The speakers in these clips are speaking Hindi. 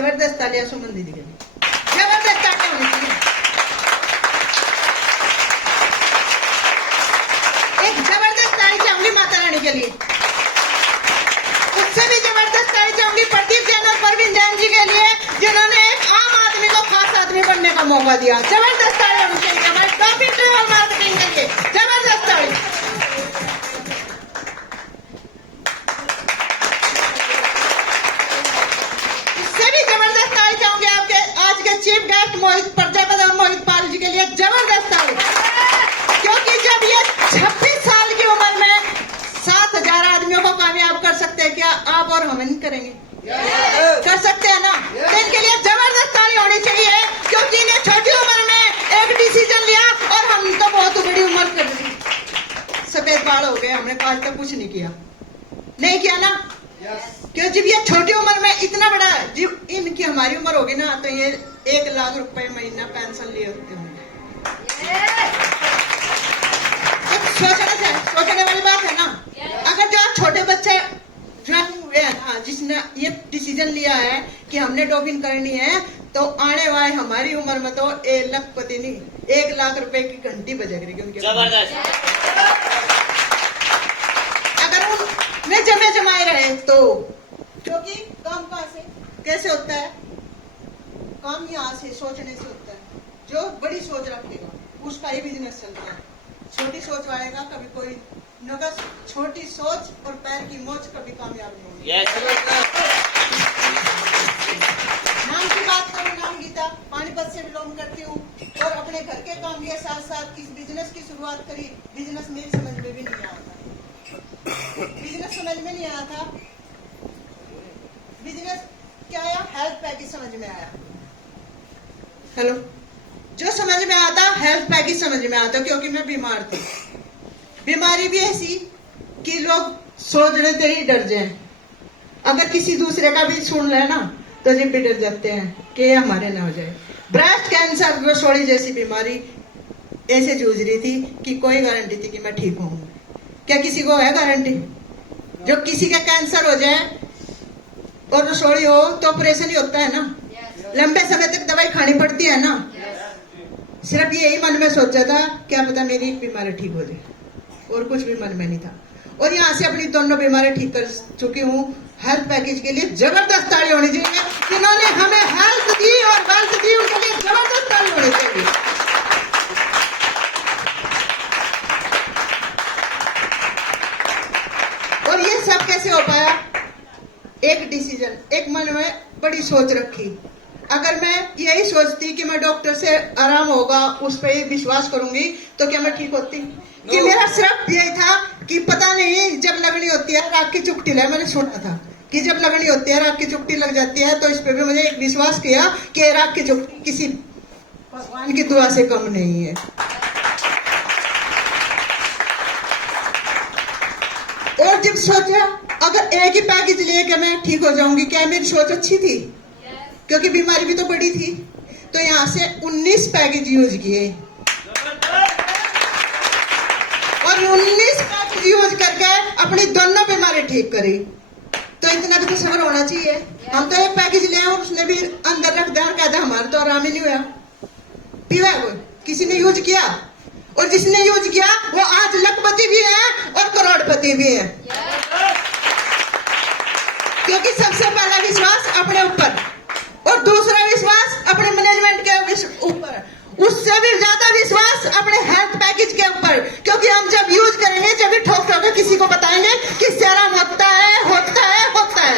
जबरदस्त तालियां सुमन दीदी के लिए, जबरदस्त तालियां होनी चाहिए। एक जबरदस्त ताली चाहूंगी माता रानी के लिए, उससे भी जबरदस्त ताली चाहूंगी प्रदीप जैन और परवीन जैन जी के लिए, जिन्होंने एक आम आदमी को खास आदमी बनने का मौका दिया। जबरदस्त ताली होनी चाहिए हमारे टॉप इंटरव्यू मार्केटिंग के लिए, जबरदस्त ताली। चीफ गेस्ट मोहित प्रजापति और मोहित पाल जी के लिए जबरदस्त ताली, क्योंकि जब ये 26 साल की उम्र में 7,000 आदमियों को कामयाब कर सकते हैं, क्या आप और हम नहीं करेंगे? कर सकते हैं ना? तो इनके लिए जबरदस्त ताली होनी चाहिए, क्योंकि इन्हें छोटी उम्र में एक डिसीजन लिया और हम तो बहुत बड़ी उम्र कर दी, सफेद बाल हो गए, हमने आज तक कुछ नहीं किया, नहीं किया ना? क्यों? जब ये छोटी उम्र में इतना बड़ा, जब इनकी हमारी उम्र होगी ना, तो ये 1 लाख रुपए महीना पेंशन लिए होते होंगे। सोचने वाली बात है ना। अगर जो छोटे बच्चे ज्वाइन हुए हैं ना, जिसने ये डिसीजन लिया है कि हमने डॉगिंग करनी है, तो आने वाले हमारी उम्र में तो 1 लाखपति नहीं, 1 लाख रुपए की घंटी बजेगी उनके। अगर उनमें जमाए रहे तो, क्योंकि काम कहाँ से कैसे होता है? काम यहाँ से सोचने से होता है। जो बड़ी सोच रखेगा उसका ही बिजनेस चलता है। छोटी सोच वालेगा कभी कोई नगस, छोटी सोच और पैर की मोच कभी कामयाब नहीं होगी। नाम की बात करूँ, नाम गीता, पानीपत से बिलोंग करती हूँ और अपने घर के काम के साथ साथ इस बिजनेस की शुरुआत करी। बिजनेस मेरी समझ में भी नहीं आया था, बिजनेस समझ में नहीं आया था। बिजनेस क्या आया? हेल्थ पैकेज समझ में आया। हेलो, जो समझ में आता हेल्थ पैकेज समझ में आता, क्योंकि मैं बीमार थी। बीमारी भी ऐसी कि लोग सोचने से ही डर जाए, अगर किसी दूसरे का भी सुन ले ना तो जब भी डर जाते हैं कि ये हमारे ना हो जाए। ब्रेस्ट कैंसर, रसोड़ी जैसी बीमारी ऐसे जूझ रही थी कि कोई गारंटी थी कि मैं ठीक होऊंगी? क्या किसी को है गारंटी? जो किसी का कैंसर हो जाए और रसोड़ी हो तो ऑपरेशन ही होता है ना, लंबे समय तक दवाई खानी पड़ती है ना। सिर्फ यही मन में सोचा था, क्या पता मेरी बीमारी ठीक हो जाए, और कुछ भी मन में नहीं था। और यहाँ से अपनी दोनों बीमारी ठीक कर चुकी हूँ। हेल्थ पैकेज के लिए जबरदस्त ताली होनी चाहिए, जिन्होंने हमें हेल्थ दी और वेल्थ दी, उनके लिए जबरदस्त ताली होनी चाहिए। और ये सब कैसे हो पाया? एक डिसीजन, एक मन में बड़ी सोच रखी। अगर मैं यही सोचती कि मैं डॉक्टर से आराम होगा, उस पर विश्वास करूंगी, तो क्या मैं ठीक होती? कि मेरा सिर्फ यही था कि पता नहीं, जब लगनी होती है रात की चुपटी है, मैंने सुना था कि जब लगनी होती है रात की चुपटी लग जाती है, तो इस पे भी मुझे एक विश्वास किया कि रात की चुपटी किसी भगवान की दुआ से कम नहीं है। और जब सोचा अगर एक ही पैकेज लेके मैं ठीक हो जाऊंगी, क्या मेरी सोच अच्छी थी? क्योंकि बीमारी भी तो बड़ी थी। तो यहाँ से 19 पैकेज यूज किए और 19 पैकेज यूज करके अपनी दोनों बीमारी ठीक करी। तो इतना भी तो सब्र होना चाहिए। हम तो एक पैकेज ले और उसने भी अंदर रख दिया और कहता हमारा तो आराम ही नहीं हुआ। पीवा वो किसी ने यूज किया, और जिसने यूज किया वो आज लखपति भी है और करोड़पति भी है। क्योंकि सबसे पहला विश्वास अपने ऊपर और दूसरा विश्वास अपने मैनेजमेंट के ऊपर, उससे भी ज्यादा विश्वास अपने हेल्थ पैकेज के ऊपर। क्योंकि हम जब यूज करेंगे, जब भी ठोक ठोक किसी को बताएंगे कि सेरम होता है, होता है, होता है।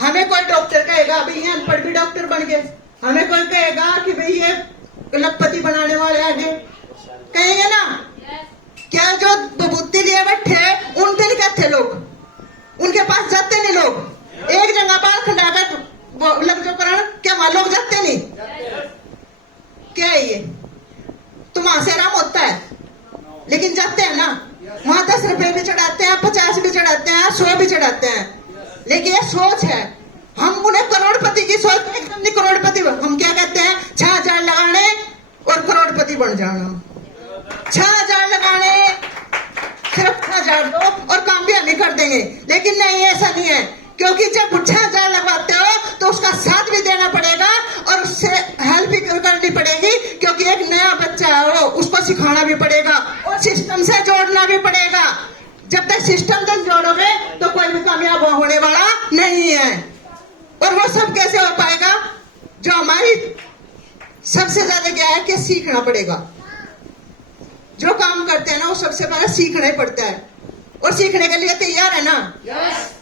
हमें कोई डॉक्टर कहेगा भाई ये अनपढ़ भी डॉक्टर बन गए, हमें कोई कहेगा कि भाई ये लखपति बनाने वाले आगे कहेंगे ना। क्या जो बुद्धि लिए बैठे उनके लिए कहते लोग, उनके पास जाते नहीं लोग। एक जगह बाल खंडाकर लग जो करण, क्या वहां लोग जाते नहीं? क्या है ये? तो वहां से आराम होता है, लेकिन जाते हैं ना। वहां 10 रुपए भी चढ़ाते हैं, 50 भी चढ़ाते हैं, 100 भी चढ़ाते हैं। लेकिन ये सोच है, हम उन्हें करोड़पति की सोच, एकदम नहीं करोड़पति। हम क्या कहते हैं? 6,000 लगाने और करोड़पति बन जाना। 6,000 लगाने, सिर्फ 6,000 दो और काम भी हम ही कर देंगे। लेकिन नहीं, ऐसा नहीं है, क्योंकि जब 6,000 लगवाते हो तो उसका साथ भी देना पड़ेगा और उससे हेल्प भी करनी पड़ेगी, क्योंकि एक नया बच्चा है वो, उसको सिखाना भी पड़ेगा और सिस्टम से जोड़ना भी पड़ेगा। जब तक सिस्टम तक जोड़ोगे तो कोई भी कामयाब होने वाला नहीं है। और वो सब कैसे हो पाएगा? जो हमारी सबसे ज्यादा क्या है कि सीखना पड़ेगा। जो काम करते हैं ना वो सबसे पहले सीखना ही पड़ता है, और सीखने के लिए तैयार है ना?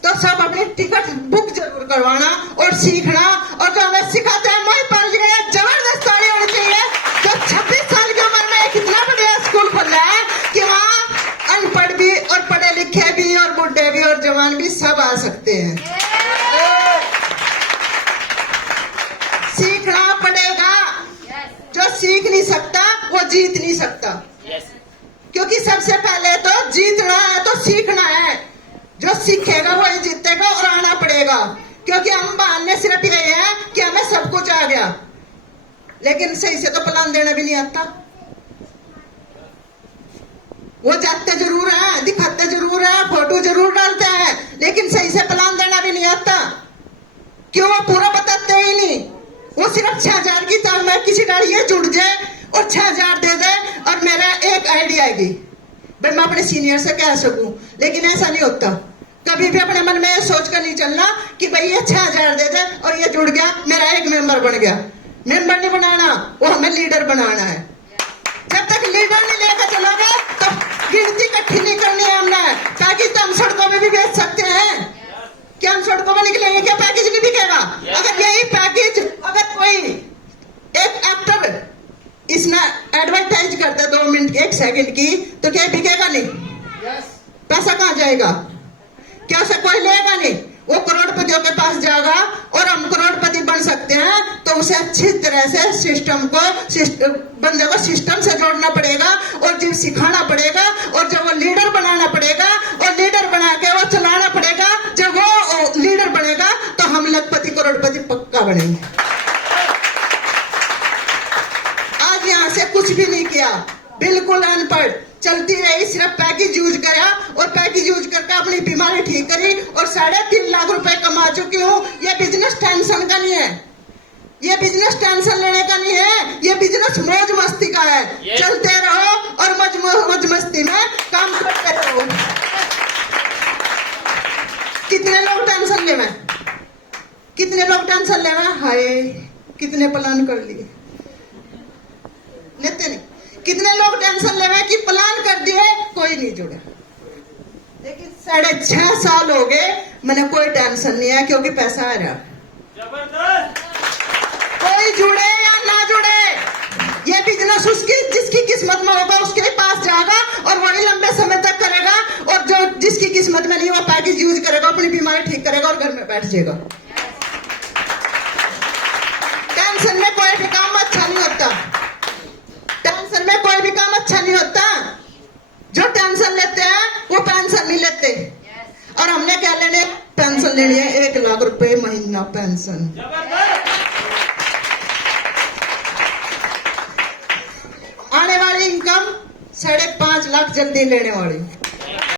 तो सब अपनी टिकट बुक जरूर करवाना और सीखना। और जो हमें सिखाते हैं वही पढ़ लिया, जबरदस्त ताली होनी चाहिए। तो 26 साल की उम्र में एक इतना बढ़िया स्कूल खोला है कि वहाँ अनपढ़ भी और पढ़े लिखे भी और बुढ़े भी और जवान भी सब आ सकते हैं। सीखना पड़ेगा। जो सीख नहीं सकता वो जीत नहीं सकता, क्योंकि सबसे पहले तो जीतना है तो सीखना है। जो सीखेगा वही जीतेगा और आना पड़ेगा। क्योंकि हम बहाने सिर्फ ये है कि हमें सब कुछ आ गया, लेकिन सही से तो प्लान देना भी नहीं आता। वो जाते जरूर है, दिखाते जरूर है, फोटो जरूर डालते हैं, लेकिन सही से प्लान देना भी नहीं आता। क्यों? वो पूरा बताते ही नहीं। वो सिर्फ 6,000 की तरह में किसी गाड़ी ये जुड़ जाए और 6,000 दे दे और मेरा एक आइडिया आएगी भाई मैं अपने सीनियर से कह सकूं। लेकिन ऐसा नहीं होता। कभी भी अपने मन में ये सोच कर नहीं चलना कि भाई ये 6,000 दे दे और ये जुड़ गया, मेरा एक मेंबर बन गया। मेंबर नहीं बनाना, वो हमें लीडर बनाना है। जब तक लीडर नहीं लेकर चलोगे तो गिनती इकट्ठी नहीं करनी है हमने, ताकि तो हम सड़कों में भी बेच सकते हैं। क्या हम सड़कों में निकलेंगे? क्या पैकेज नहीं बिकेगा? अगर यही पैकेज अगर कोई एक एक्टर इसने एडवर्टाइज करता है 2 मिनट 1 सेकंड की, तो क्या बिकेगा नहीं? पैसा कहाँ जाएगा? क्या उसे कोई लेगा नहीं? वो करोड़पतियों के पास जाएगा। और हम करोड़पति बन सकते हैं तो उसे अच्छी तरह से बंदे को सिस्टम से जोड़ना पड़ेगा और जिम सिखाना पड़ेगा और जब वो लीडर बनाना पड़ेगा और लीडर बना के वो चलाना पड़ेगा। जब वो लीडर बनेगा तो हम लखपति करोड़पति पक्का बनेंगे। आज यहाँ से कुछ भी नहीं किया, बिल्कुल अनपढ़ चलती रही, सिर्फ पैकेज यूज करा और पैकेज यूज करके अपनी बीमारी ठीक करी और 3.5 लाख रुपए कमा चुकी हूँ। ये बिजनेस टेंशन का नहीं है, ये बिजनेस टेंशन लेने का नहीं है, ये बिजनेस मौज मस्ती का है। चलते रहो और मौज मस्ती में काम करते रहो। कितने लोग टेंशन ले में, कितने लोग टेंशन ले में, हाय कितने प्लान कर लिए, लेते नहीं। कितने लोग टेंशन ले रहे हैं कि प्लान कर दिए कोई नहीं जुड़े। लेकिन 6.5 साल हो गए मैंने कोई टेंशन नहीं है, क्योंकि पैसा आ रहा। जबरदस्त। कोई जुड़े या ना जुड़े, ये बिजनेस उसकी जिसकी किस्मत में होगा उसके पास जाएगा और वही लंबे समय तक करेगा। और जो जिसकी किस्मत में नहीं वो पैकेज यूज करेगा, अपनी बीमारी ठीक करेगा और घर में बैठ जाएगा। टेंशन में कोई भी काम अच्छा नहीं होता, टेंशन में कोई भी काम अच्छा नहीं होता। जो टेंशन लेते हैं वो पेंशन नहीं लेते। और हमने क्या लेने? पेंशन लेनी है, 1 लाख रुपए महीना पेंशन। आने वाली इनकम 5.5 लाख जल्दी लेने वाली।